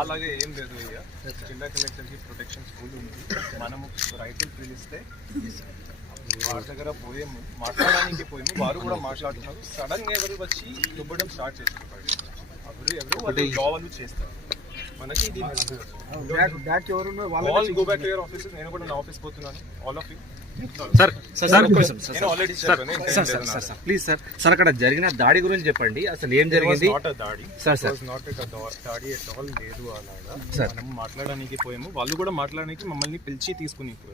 అలాగే ఏం లేదు. జిల్లా కలెక్టర్ కి ప్రొటెక్షన్ స్కూల్ ఉంది. మనము రైతులు పిలిస్తే వారి దగ్గర పోయాము, మాట్లాడడానికి పోయాము. వారు కూడా మాట్లాడుతున్నారు. సడన్ గా ఎవరు వచ్చి దుబ్బడం స్టార్ట్ చేస్తారు. ఎవరు జావాలు చేస్తారు. మనకి ఇది go back to your office. నేను కూడా నా ఆఫీస్ పోతున్నాను. All of you please sir అక్కడ జరిగిన దాడి గురించి చెప్పండి. అసలు ఏం జరిగింది? దాడి లేదు. అలాగా మనం మాట్లాడడానికి పోయాము. వాళ్ళు కూడా మాట్లాడడానికి మమ్మల్ని పిలిచి తీసుకుని పోయారు.